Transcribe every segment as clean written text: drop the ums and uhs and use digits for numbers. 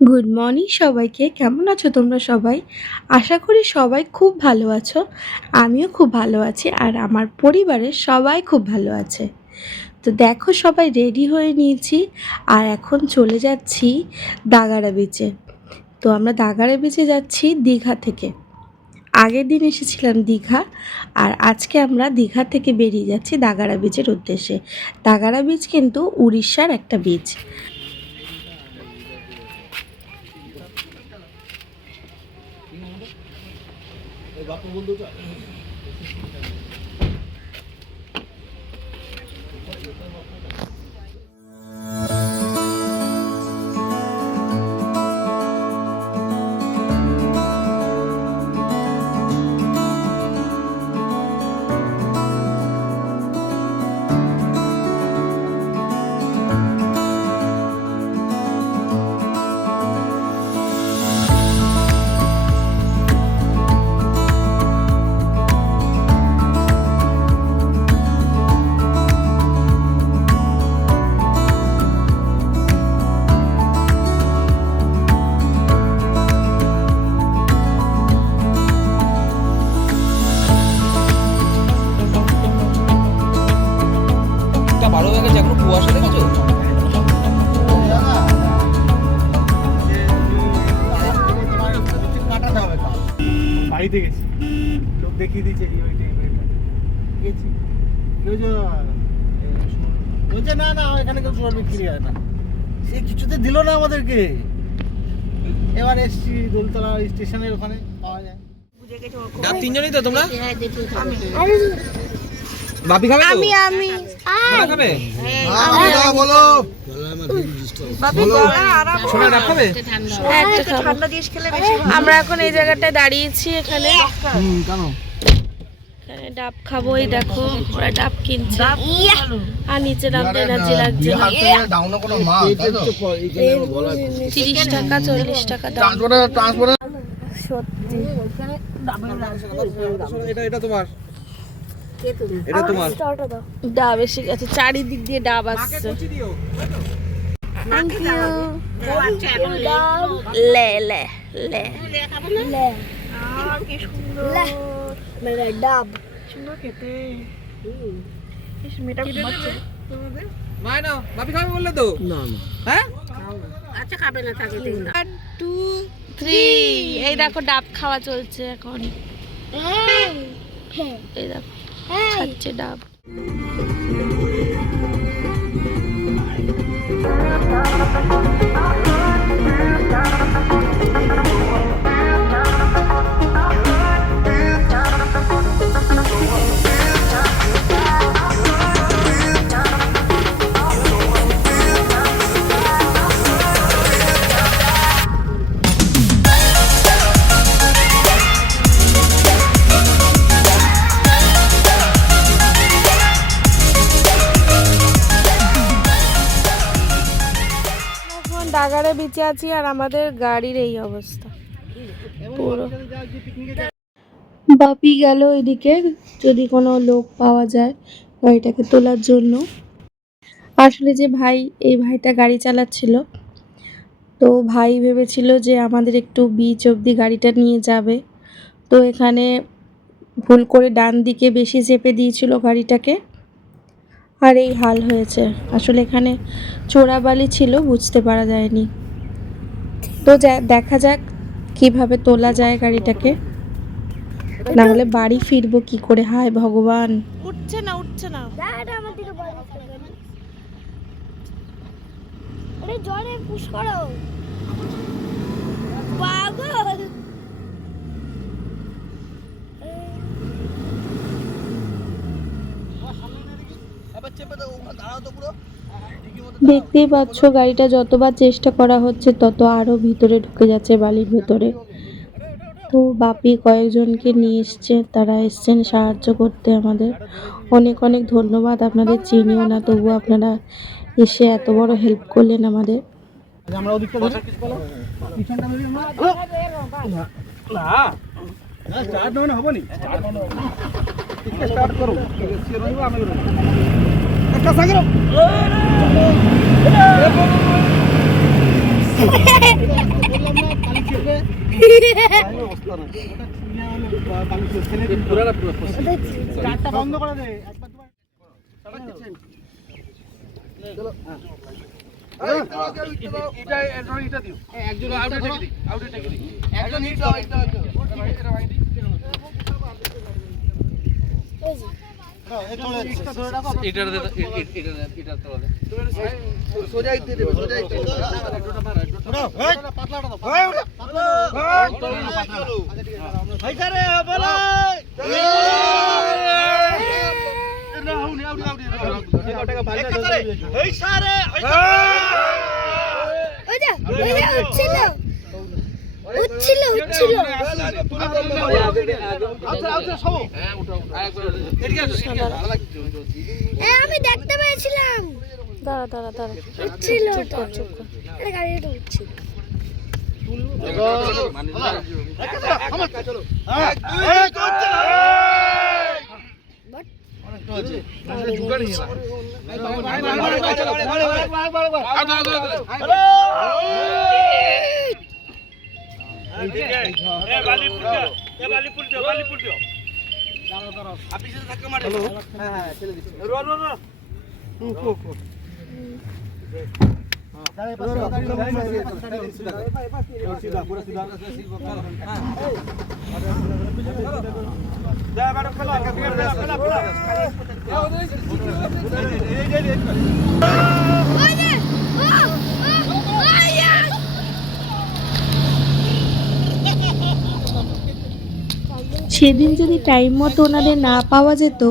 Good morning সবাইকে। কেমন আছো তোমরা সবাই? আশা করি সবাই খুব ভালো আছো। আমিও খুব ভালো আছি আর আমার পরিবারের সবাই খুব ভালো আছে। তো দেখো সবাই রেডি হয়ে নিয়েছি আর এখন চলে যাচ্ছি দাগাড়া বিচে। তো আমরা দাগাড়া বিচে যাচ্ছি দীঘা থেকে। আগের দিন এসেছিলাম দীঘা আর আজকে আমরা দীঘা থেকে বেরিয়ে যাচ্ছি দাগাড়া বিচের উদ্দেশ্যে। দাগাড়া বিচ কিন্তু উড়িষ্যার একটা বিচ। বাপু বন্ধুটা ভালো হয়ে গেছে, এখনো কুয়াশা দেখেছো? বাড়িতে গেছি, লোক দেখিয়ে দিচ্ছে গেছি, বলছে না না এখানে কেউ সোনার বিক্রি হয় না। সে কিছুতে দিল না আমাদেরকে। এবার এসছি দোলতলা স্টেশনের ওখানে পাওয়া যায়। তিনজনই তো তোমরা? বাপি খাবে? আমি খাবে? বলো সোনা ডাব খাবে? আমরা এখন এই জায়গাটায় দাঁড়িয়েছি। এখানে কেন এখানে ডাব খাবো। এই দেখো ওরা ডাব কিনছে আর নিচে নামতে এনার্জি লাগছে না। 30 টাকা 40 টাকা দাম। সত্যি এটা তোমার, এটা তোমার। ডাব এসে গেছে, চারিদিক দিয়ে ডাব আসছে। Thank you. লে লে লে লে কি সুন্দর মেরা ডাব, সুন্দর খেতে। মেয়েটা ঘুমাচ্ছে। মায় নাও, বাপি খাবে বললে তো? না না হ্যাঁ আচ্ছা খাবে না থাকে। 1 2 3 এই দেখো ডাব খাওয়া চলছে এখন। এই দেখো খাচ্ছে ডাব। দাগাড়া বিচে আছি আর আমাদের গাড়ির এই অবস্থা পুরো। বাপি গেল এদিকে, যদি কোনো লোক পাওয়া যায় গাড়িটাকে তোলার জন্য। আসলে যে ভাই, এই ভাইটা গাড়ি চালাচ্ছিল, তো ভাই ভেবেছিল যে আমাদের একটু বিচ অবধি গাড়িটা নিয়ে যাবে। তো এখানে ভুল করে ডান দিকে বেশি চেপে দিয়েছিল গাড়িটাকে আর এই হাল হয়েছে। আসলে এখানে চোরাবালি ছিল, বুঝতে পারা যায়নি। তো দেখা যাক কিভাবে তোলা যায় গাড়িটাকে, না হলে বাড়ি ফিরবো কি করে। হায় ভগবান, উঠছে না উঠছে না। জলে পুশ করো পাগল। দেখতেই পাচ্ছ গাড়িটা যতবার চেষ্টা করা হচ্ছে তত আরো ভিতরে ঢুকে যাচ্ছে বালির ভেতরে। তো বাপি কয়েকজনকে নিয়ে এসছে, তারা এসছেন সাহায্য করতে আমাদের। অনেক অনেক ধন্যবাদ। আপনাদের চিনিও না, তবুও আপনারা এসে এত বড় হেল্প করলেন আমাদের। আমরা ওদিকটা ধরে পিছনটা ধরি আমরা। না স্টার্ট না হবনি, স্টার্ট করো। সে রইব আমি রইব একটা সাগর। বললাম না বালি ছেড়ে অবস্থা না ওটা ছুঁয়ে হলে বালি ছেড়ে গাড়িটা বন্ধ করে দে একবার দুবার চলো এটা এটা দিও একজন আউটে টেকে দি একজন হিট দাও এটা ভাই দি এটা সোজাই দিয়ে দেবে সোজাই পাতলাটা দাও ভাই স্যার বলে না হুনি আউট টাকা বাইরে এই স্যার ওই যা উঠছিল আমি দেখতে পেয়েছিলাম দাঁড়া উঠছিল গাড়িটা উঠছিল সেদিন যদি টাইম মতো ওনাদের না পাওয়া যেত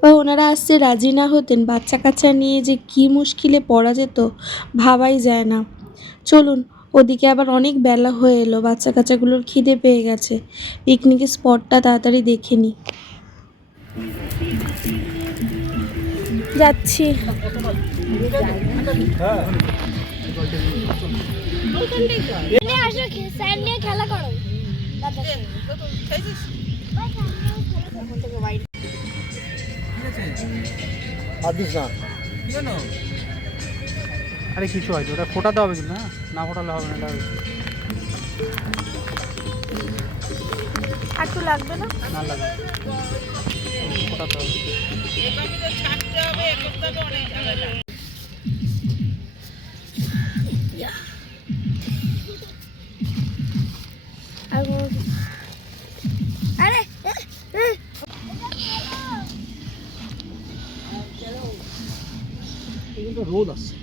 বা ওনারা আসতে রাজি না হতেন, বাচ্চা কাচ্চা নিয়ে যে কী মুশকিলে পড়া যেত ভাবাই যায় না। চলুন, ওদিকে আবার অনেক বেলা হয়ে এলো, বাচ্চা কাচ্চাগুলোর খিদে পেয়ে গেছে, পিকনিকের স্পটটা তাড়াতাড়ি দেখে নিই। যাচ্ছি। খেলা করো আরে কিছু হয়তো ওটা ফোটাতে হবে কিন্তু না ফোটালে হবে না আর একটু লাগবে না? না লাগে ফোটাতে হবে রোদ আছে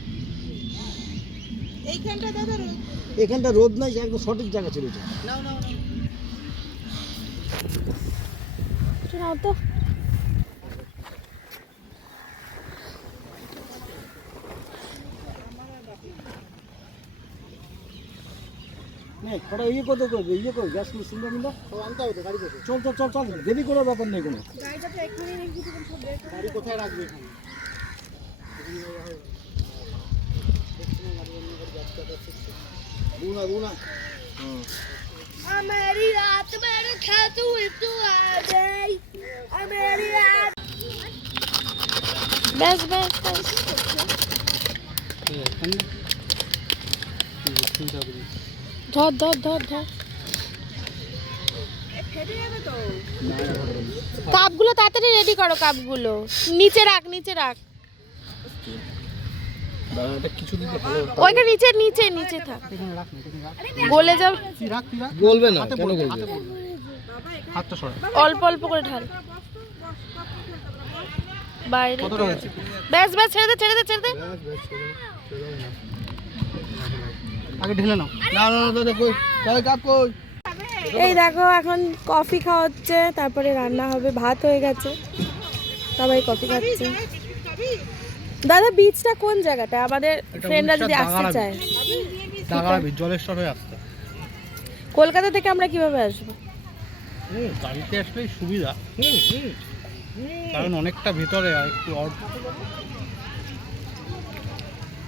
এইখানটা রোদ নাই, একদম সঠিক জায়গা ছিল এটা। নাও তো। ওটা ইয়ে করতে করবে ইয়ে করবে গ্যাস সিলিন্ডার মিলে আনতে হবে গাড়ি করবে চল চল চল চল দেরি করার ব্যাপার নেই কোনো গাড়ি কোথায় রাখবে বুনা বুনা हमारी रात में खा तू आ गई हमारी रात ব্যাস। ধর। কাপগুলো তাড়াতাড়ি রেডি করো, কাপগুলো নিচে রাখ। ওইটা নিচে থাক, গলে যাও। বলবে না কেন বলবে হাতটা সরা অল্প করে ঢাল বাইরে। ব্যাস ছেড়ে দে। আগে ঢেলে নাও না কই কাপ কই এই দেখো, এখন কফি খাওয়া হচ্ছে, তারপরে রান্না হবে। ভাত হয়ে গেছে, সবাই কফি খাচ্ছে। দাদা, বিচটা কোন জায়গাটা? আমাদের ফ্রেন্ডরা যদি আসতে চায়। জলেশ্বর হয়ে আসতে কলকাতা থেকে আমরা কিভাবে আসবো? গাড়িতে আসলেই সুবিধা, কারণ অনেকটা ভিতরে একটু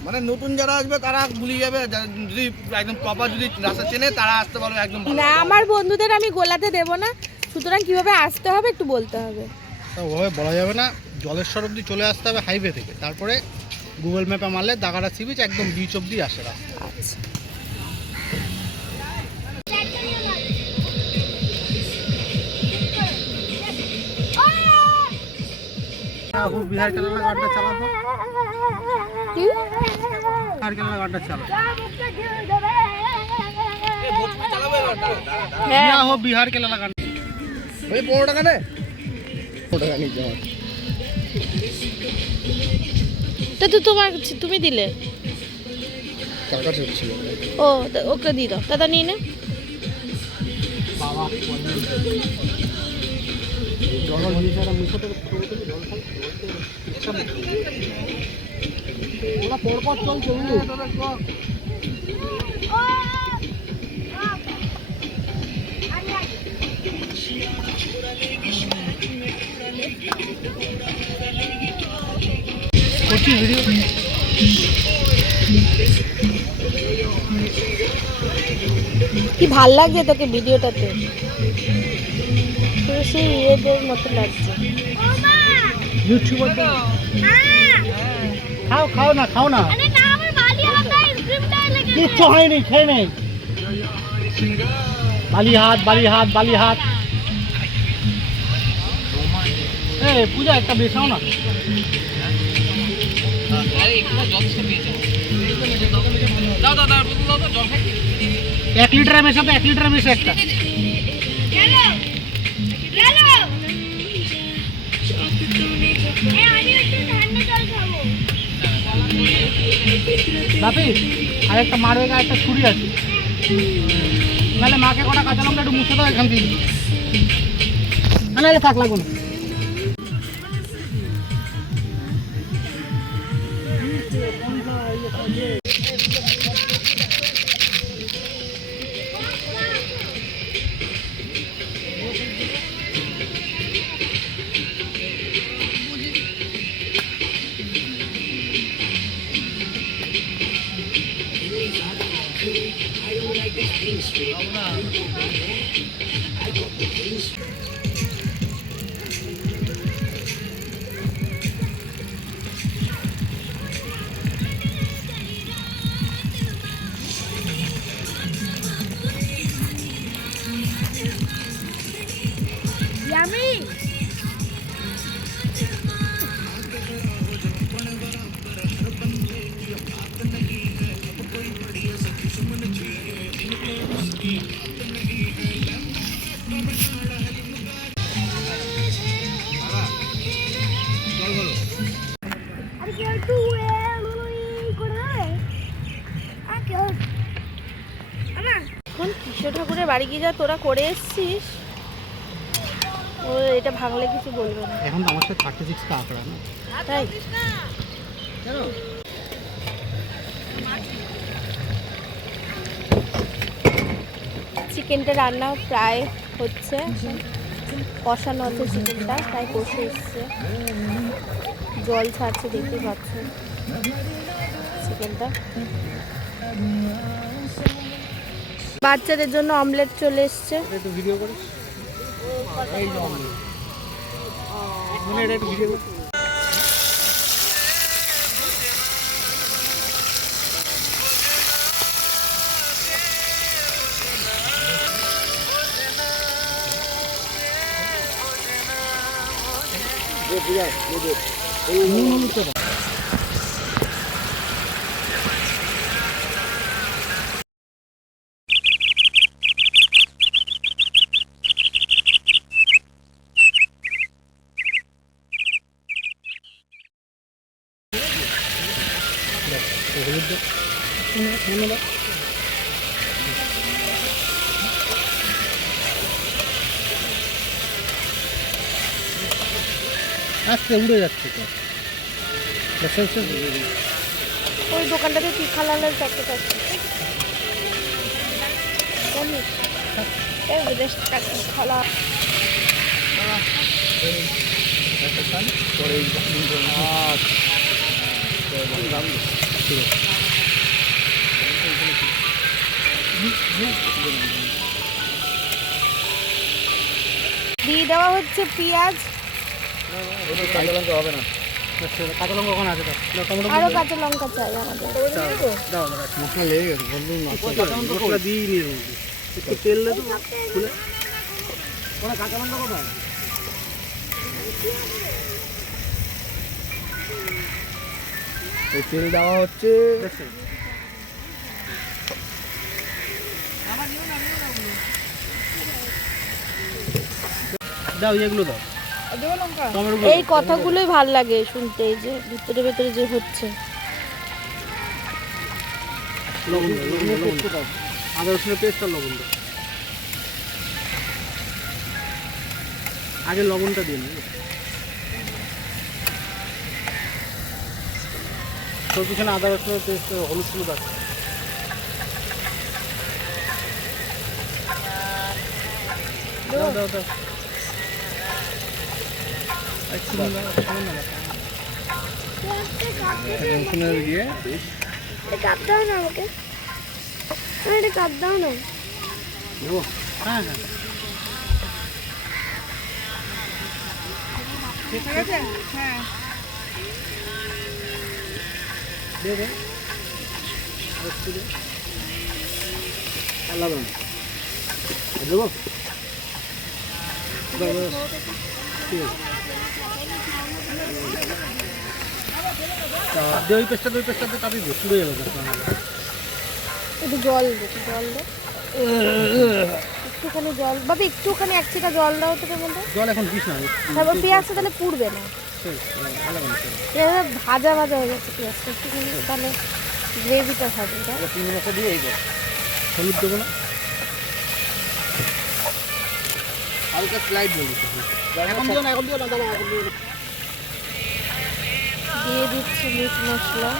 মানে নতুন যারা আসবে তারা ভুলে যাবে, যদি একদম প্রপার যদি রাস্তা চেনে তারা আসতে পারবে একদম। না, আমার বন্ধুদের আমি গোলাতে দেব না, সুতরাং কিভাবে আসতে হবে একটু বলতে হবে। ওভাবে বলা যাবে না, জলেশ্বর অবধি চলে আসতে হবে হাইওয়ে থেকে, তারপরে গুগল ম্যাপে মারলে দাগাড়া সি বিচ একদম বিচ অবধি আসে রাস্তা। আচ্ছা, वो बिहार के लाला गाड़ा चला तो बिहार के लाला गाड़ा चला क्या हो बिहार के लाला गाड़ा ভাই 15 টাকা নে 15 টাকা নিয়ে যাও তো তো তুমি দিলে টাকা ছিল ও ওকে দিয়ে দাও দাদা নিয়ে নে बाबा জল জিনিসটা মুখতে জল খাই ওরা পরপর চলছে করছি ভিডিও কি ভাল লাগছে তোকে ভিডিওটাতে পুরো সেই ইয়েদের মতো লাগছে ইউটিউবার খাও খাও না अरे ना আমার বালি হাতে আইসক্রিমটা লেগে কিচ্ছু হয়নি খেয়ে নেই বালি হাত এই পূজা একটা বেসাও না আরে একটু জল ছেড়ে দিয়ে যাও দাও দাও দাও দাও জল খাই 1 লিটারের মেশাতে 1 লিটারের মেশা একটা গেলো আমি একটু ঠান্ডা জল খাবো বাপি আর একটা মারবে গা একটা ছুরি আছে নাহলে মাকে কটা কাঁচা লঙ্কা একটু মুছে দাও এখান থেকে নাহলে থাক লাগো না Yummy! এখন কৃষ্ণ ঠাকুরের বাড়ি গিয়ে যা তোরা করে এসছিস ও এটা ভাঙলে কিছু বলবে না এখন তো আমার সাথে 36 কা আঁকড়া না তাই চিকেনটা রান্না প্রায় হচ্ছে কষানো আছে চিকেনটা প্রায় কষে এসছে জল ছাড়ছে দেখতে পাচ্ছেন চিকেনটা বাচ্চাদের জন্য অমলেট চলে এসছে একটু ভিডিও করিস এই যে অমলেট মনে এটা একটু ভিডিও কর আস্তে উড়ে যাচ্ছে তো ওই দোকানটাতে তিখা লালের প্যাকেট আছে খালা দিয়ে দেওয়া হচ্ছে পেঁয়াজ কাঁচা লঙ্কা হবে না কাঁচা লঙ্কা ওখানে আছে আরো কাঁচা লঙ্কা চাই আমাদের মশলা লেগে গেছে বললুম না মশলা দিই নিয়ে একটু তেল দে তো খুলে ওরা কাঁচা লঙ্কা কোথায় এই তেল দেওয়া হচ্ছে। দাও এগুলো দাও। এই কথাগুলোই ভাল লাগে শুনতে, এই যে ভিতরে ভেতরে যে হচ্ছে। লবণ দাও, আদা রসুনের পেস্ট আর লবণ দাও। আগে লবণটা দিয়ে নিন। তোর পিছনে আদা রসুনের পেস্ট হলুদ হলুদ আছে। দাও দাও দাও। রসুনের দিয়ে কাপ দাও না আমাকে, একটা কাপ দাও না। দেবো। হ্যাঁ হ্যাঁ ঠিক আছে। হ্যাঁ দে দে। আল্লাহ দেবো। ঠিক আছে। দই পেস্টটা তাড়াতাড়ি পুড়ে যাবে। একটু জল দে, জল দে, একটুখানি জল বাবা, একটুখানি এক ছিটা জল দাও তো মধ্যে। জল এখন দিস না। তারপর পেঁয়াজটা তাহলে পুড়বে না, ভালো পেঁয়াজটা ভাজা ভাজা হয়ে যাচ্ছে, পেঁয়াজটা একটুখানি তাহলে গ্রেভিটা হবে। এটা 3 মিনিট দিয়ে এই হলুদ দেবো না, হালকা স্লাইড বলি। এখন দিও না, এখন দিও না, দাঁড়াও, এখন দিও না। দিয়ে দিচ্ছি মিট মশলা।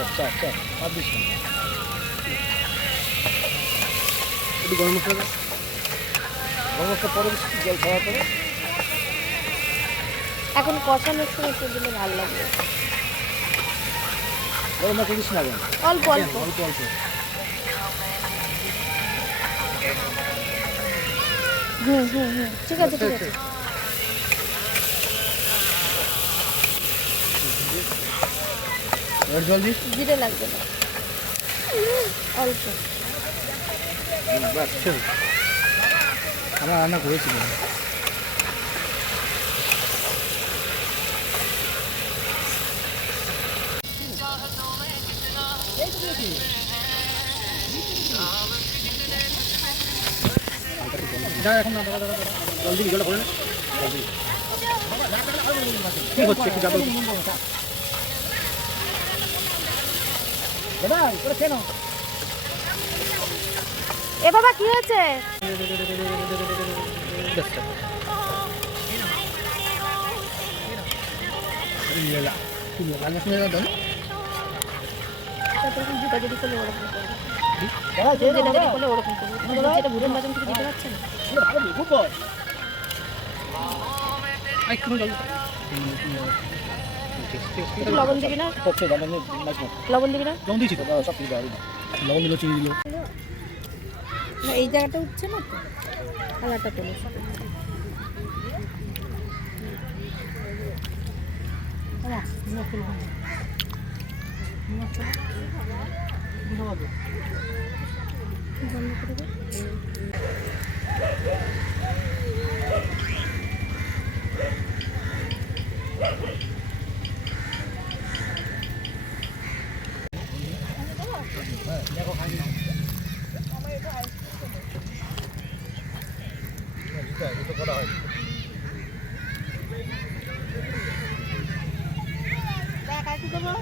আচ্ছা আচ্ছা আর দিস না। একটু গরম মশলা দাও। গরম মশলা পরে দিচ্ছি, জল খাওয়ার পরে। এখন কষানোর সময় একটু দিলে ভালো লাগবে। গরম মশলা দিস না, অল্প অল্প। অল্প অল্প। হুম হুম হুম, ঠিক আছে ঠিক আছে। এর জল দিস। জিরে লাগবে না, অল্প। বাস চল, আমরা রান্না করেছি। এখন না, দাঁড়া দাঁড়া দাঁড়া, জল দিবি, জলটা করে নে। কি হচ্ছে একটু যাবো দাদা করে কেন? এ বাবা কি হয়েছে? জুতা যদি করলে ওরকম করবে, যেটা যদি করলে ওরকম করবে। যেটা ভুরন বাজান থেকে দিতে পারছে না। একটু লবণ দিবি না? লবণ দিবি না? লবণ দিয়েছি তো, সব কিছু লবণ দিল, চিনি দিল। না এই জায়গাটা উঠছে না তো, কালারটা তোলে। বন্ধ করে দে। এটা করা হয়। দেখ আর কি করবো?